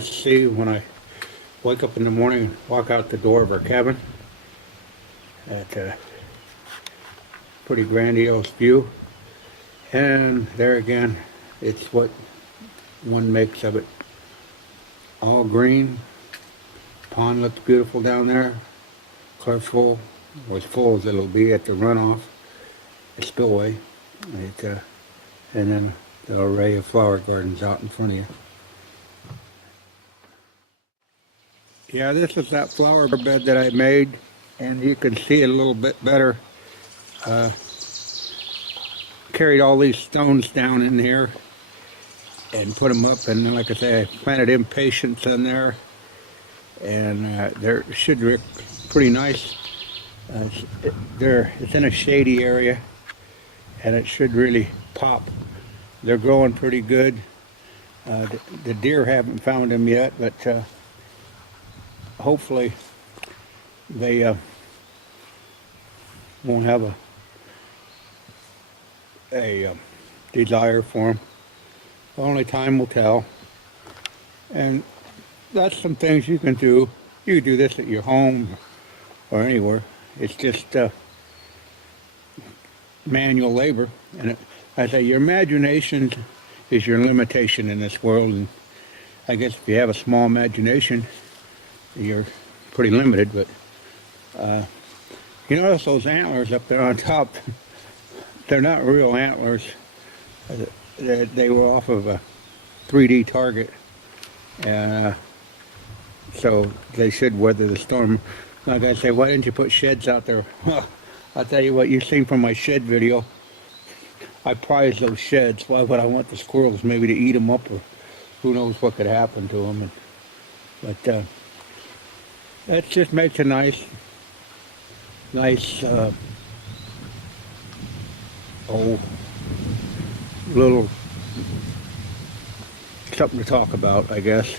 nice to see when I wake up in the morning and walk out the door of our cabin. At a pretty grandiose view. And there again, it's what one makes of it. All green. Pond looks beautiful down there. Clear full, or as full as it'll be at the runoff, the spillway. And then the array of flower gardens out in front of you. Yeah, this is that flower bed that I made, and you can see it a little bit better. Carried all these stones down in here and put them up, and like I say, I planted impatiens in there, and they should look pretty nice. It's in a shady area, and it should really pop. They're growing pretty good. The deer haven't found them yet, but hopefully they won't have a desire for them. Only time will tell. And that's some things you can do. You can do this at your home or anywhere. It's just manual labor. And I say your imagination is your limitation in this world. And I guess if you have a small imagination, you're pretty limited. But you notice those antlers up there on top? They're not real antlers. They were off of a 3D target, and so they should weather the storm. Like I say, why didn't you put sheds out there? Well, I'll tell you what, you've seen from my shed video, I prize those sheds. Why would I want the squirrels maybe to eat them up, or who knows what could happen to them? But that just makes a nice little something to talk about, I guess.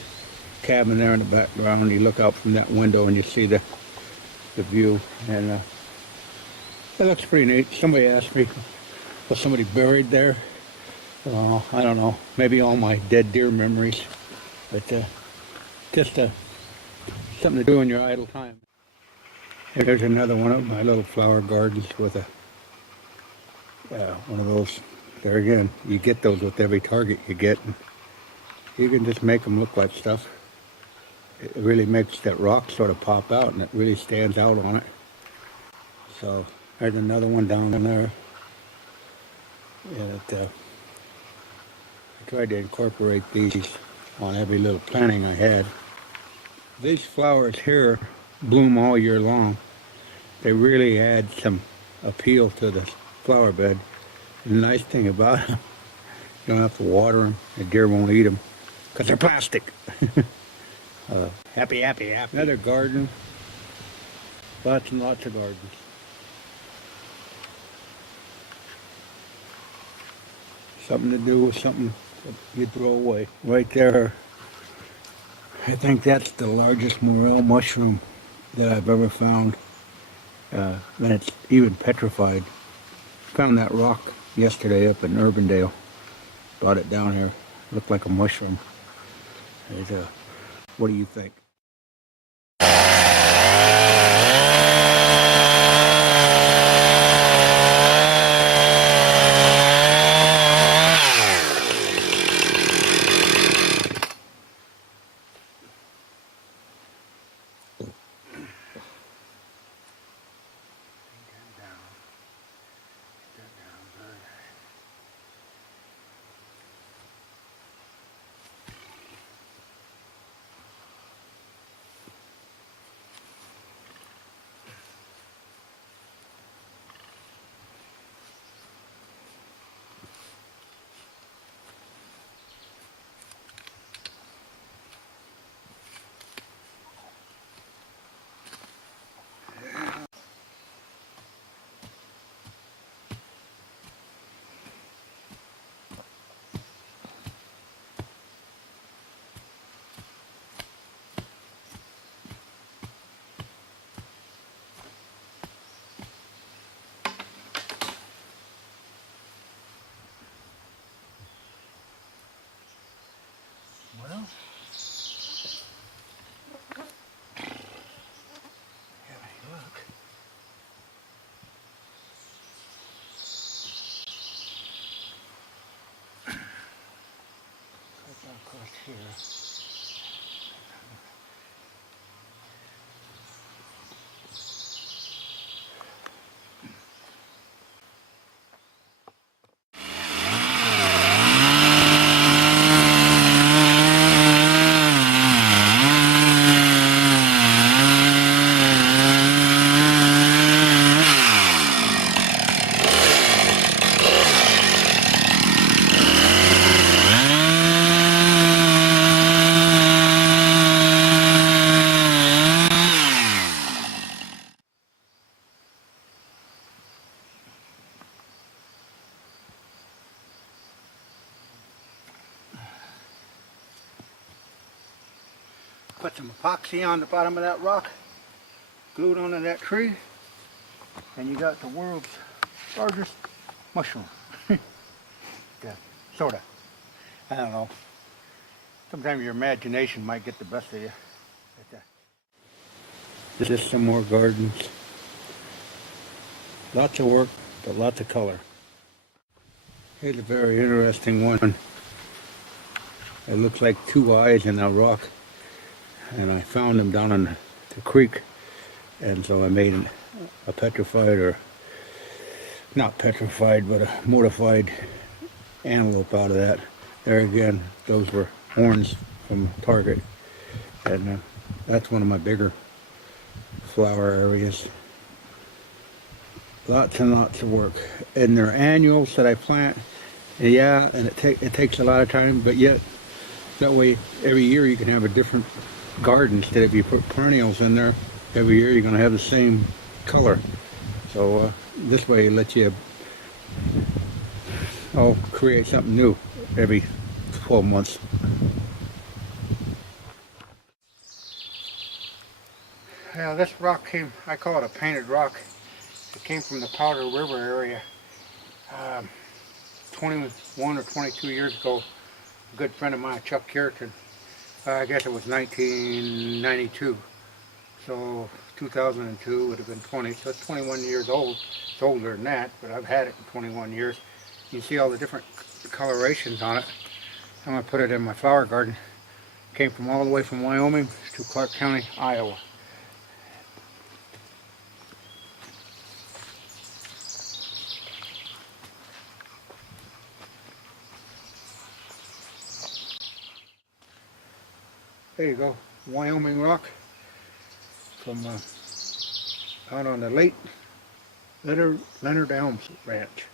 Cabin there in the background. You look out from that window and you see the view, and it looks pretty neat. Somebody asked me, was somebody buried there? I don't know. Maybe all my dead deer memories, but just something to do in your idle time. Here's another one of my little flower gardens with one of those. There again, you get those with every target you get. And you can just make them look like stuff. It really makes that rock sort of pop out, and it really stands out on it. So there's another one down there. And I tried to incorporate these on every little planting I had. These flowers here bloom all year long. They really add some appeal to the flower bed. The nice thing about them, you don't have to water them. The deer won't eat them because they're plastic. Happy. Another garden. Lots and lots of gardens. Something to do with something that you throw away. Right there, I think that's the largest morel mushroom that I've ever found. And it's even petrified. Found that rock yesterday up in Urbandale. Brought it down here. Looked like a mushroom. What do you think? here. Put some epoxy on the bottom of that rock, glued onto that tree, and you got the world's largest mushroom. Yeah, sorta. I don't know. Sometimes your imagination might get the best of you. Just some more gardens. Lots of work, but lots of color. Here's a very interesting one. It looks like two eyes in that rock. And I found them down in the creek, and so I made a petrified, or not petrified, but a mortified antelope out of that. There again, those were horns from Target, and that's one of my bigger flower areas. Lots and lots of work, and they're annuals that I plant. And yeah, and it takes a lot of time, but yet that way every year you can have a different garden. Instead of you put perennials in there, every year you're going to have the same color. So this way it lets you create something new every 12 months. Yeah, this rock came, I call it a painted rock. It came from the Powder River area. 21 or 22 years ago, a good friend of mine, Chuck Carrington, I guess it was 1992, so 2002 would have been 20, so it's 21 years old. It's older than that, but I've had it for 21 years. You see all the different colorations on it. I'm going to put it in my flower garden. Came from all the way from Wyoming to Clark County, Iowa. There you go, Wyoming rock from out on the late Leonard Elms Ranch.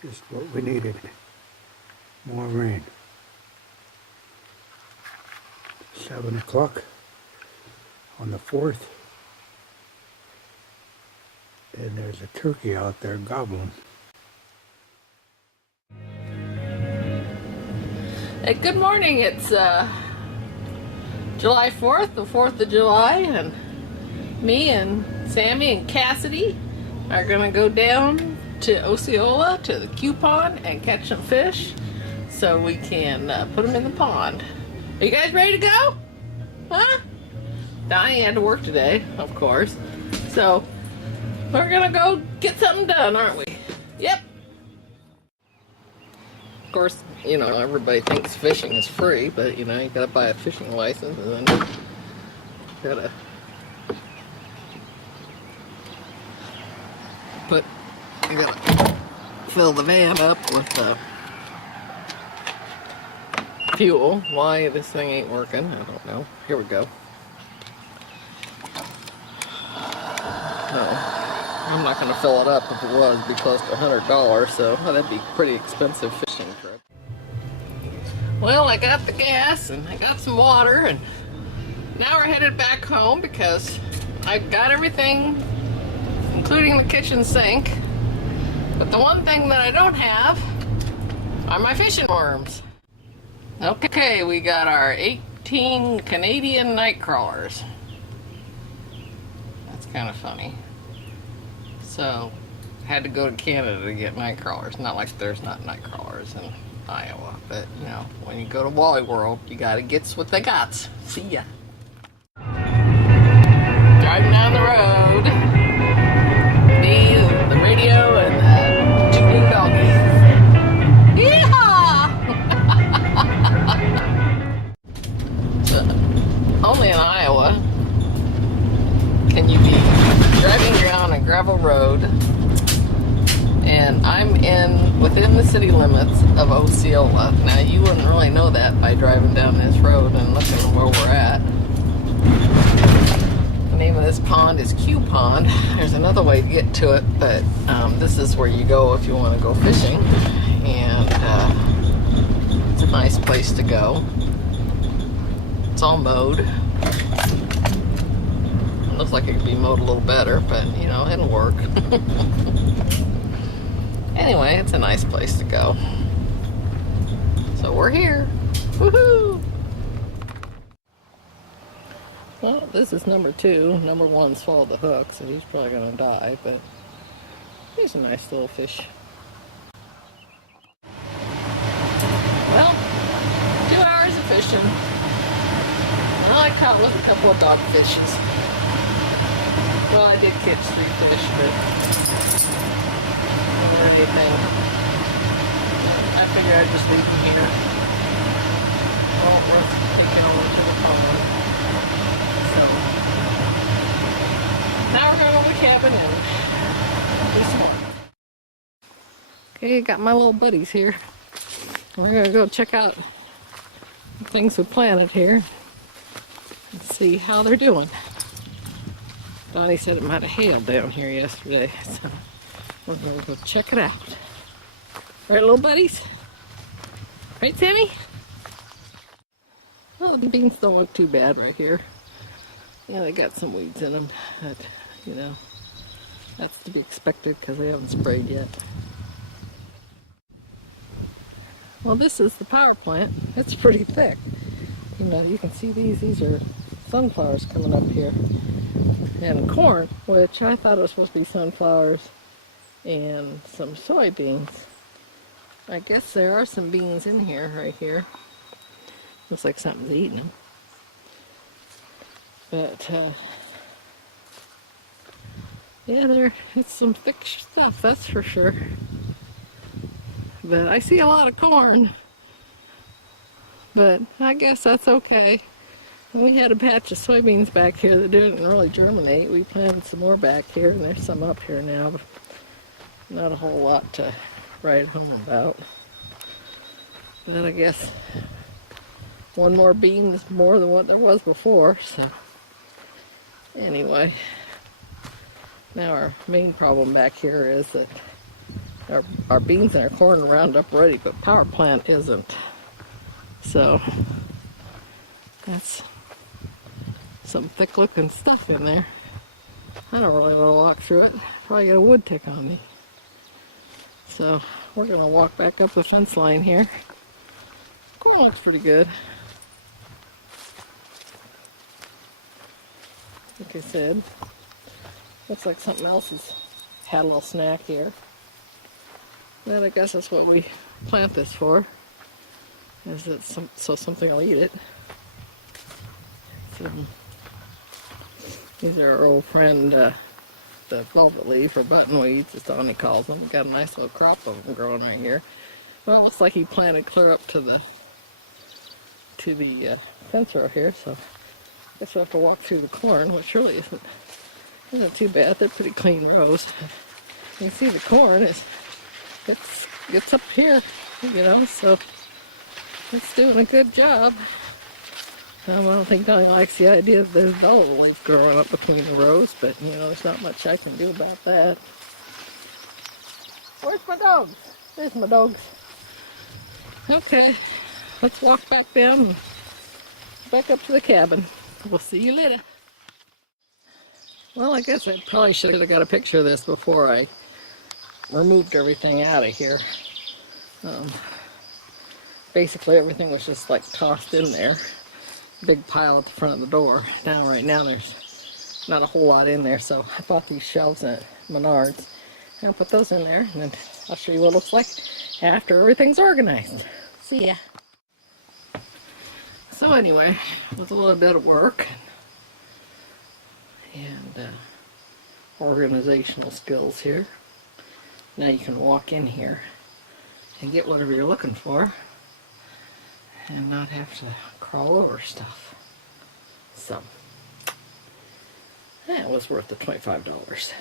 Just what we needed, more rain. 7 o'clock on the 4th, and there's a turkey out there gobbling. Hey, good morning. It's July 4th, the 4th of July, and me and Sammy and Cassidy are going to go down to Osceola to the Q pond and catch some fish so we can put them in the pond. Are you guys ready to go? Huh? Donnie had to work today, of course. So we're going to go get something done, aren't we? Yep. Of course, you know, everybody thinks fishing is free, but you know, you gotta buy a fishing license and then you gotta fill the van up with fuel. Why this thing ain't working, I don't know. Here we go. I'm not going to fill it up. If it was, it'd be close to $100, so that'd be a pretty expensive fishing trip. Well, I got the gas and I got some water, and now we're headed back home because I got everything, including the kitchen sink. But the one thing that I don't have are my fishing worms. Okay, we got our 18 Canadian night crawlers. That's kind of funny. So, had to go to Canada to get night crawlers. Not like there's not night crawlers in Iowa, but you know, when you go to Wally World, you gotta get what they got. See ya. Driving down the road, me, the radio, and can you be driving down a gravel road, and I'm within the city limits of Osceola. Now, you wouldn't really know that by driving down this road and looking at where we're at. The name of this pond is Q Pond. There's another way to get to it, but this is where you go if you want to go fishing, and it's a nice place to go. It's all mowed. It looks like it could be mowed a little better, but you know, it'll work. Anyway, it's a nice place to go. So we're here. Woohoo! Well, this is number 2. Number 1 swallowed the hook, so he's probably gonna die, but he's a nice little fish. Well, 2 hours of fishing. All I caught was a couple of dogfishes. Well, I did catch 3 fish, but not anything. I figured I'd just leave them here. Won't worth taking over to the pond. So now we're going to the cabin and do some more. Okay, got my little buddies here. We're going to go check out the things we planted here and see how they're doing. Donnie said it might have hailed down here yesterday, so we're going to go check it out. Right, little buddies? Right, Sammy? Well, the beans don't look too bad right here. Yeah, they got some weeds in them, but, you know, that's to be expected because they haven't sprayed yet. Well, this is the power plant. It's pretty thick. You know, you can see these are sunflowers coming up here. And corn, which I thought it was supposed to be sunflowers and some soybeans. I guess there are some beans in here, right here. Looks like something's eating them. But, yeah, it's some thick stuff, that's for sure. But I see a lot of corn. But I guess that's okay. We had a patch of soybeans back here that didn't really germinate. We planted some more back here, and there's some up here now, but not a whole lot to write home about. But I guess one more bean is more than what there was before, so anyway. Now our main problem back here is that our beans and our corn are Roundup ready, but power plant isn't. So that's some thick looking stuff in there. I don't really want to walk through it. Probably got a wood tick on me. So we're going to walk back up the fence line here. Corn looks pretty good. Like I said, looks like something else has had a little snack here. Then I guess that's what we plant this for. Is that so something will eat it. So, these are our old friend, the velvet leaf or buttonweeds, as Donnie calls them. We've got a nice little crop of them growing right here. Well, it looks like he planted clear up to the fence row here, so I guess we'll have to walk through the corn, which really isn't too bad. They're pretty clean rows. You can see the corn it's up here, you know, so it's doing a good job. I don't think Donnie likes the idea of there's velvet leaf growing up between the rows, but you know, there's not much I can do about that. Where's my dogs? There's my dogs. Okay, let's walk back down and back up to the cabin. We'll see you later. Well, I guess I probably should have got a picture of this before I removed everything out of here. Basically, everything was just like tossed in there. Big pile at the front of the door. Now, right now, there's not a whole lot in there, so I bought these shelves at Menards. And I'll put those in there, and then I'll show you what it looks like after everything's organized. See ya. So anyway, it was a little bit of work and organizational skills here. Now you can walk in here and get whatever you're looking for and not have to crawl over stuff. So That was worth the $25.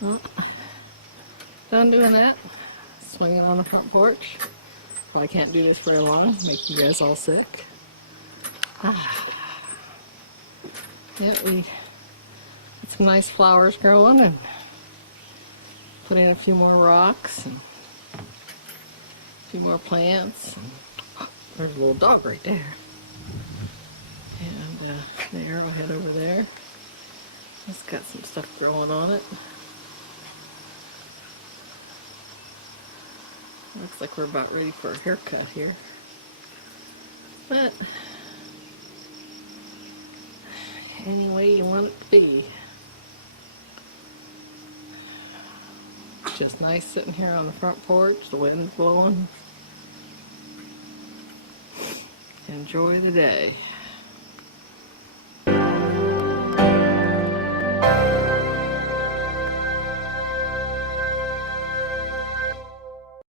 Well, done doing that. Swinging on the front porch. Well, I can't do this very long. Make you guys all sick. Yeah, we got some nice flowers growing and put in a few more rocks and a few more plants. And, there's a little dog right there. And the arrowhead over there. It's got some stuff growing on it. Looks like we're about ready for a haircut here. But any way you want it to be. Just nice sitting here on the front porch, the wind's blowing. Enjoy the day.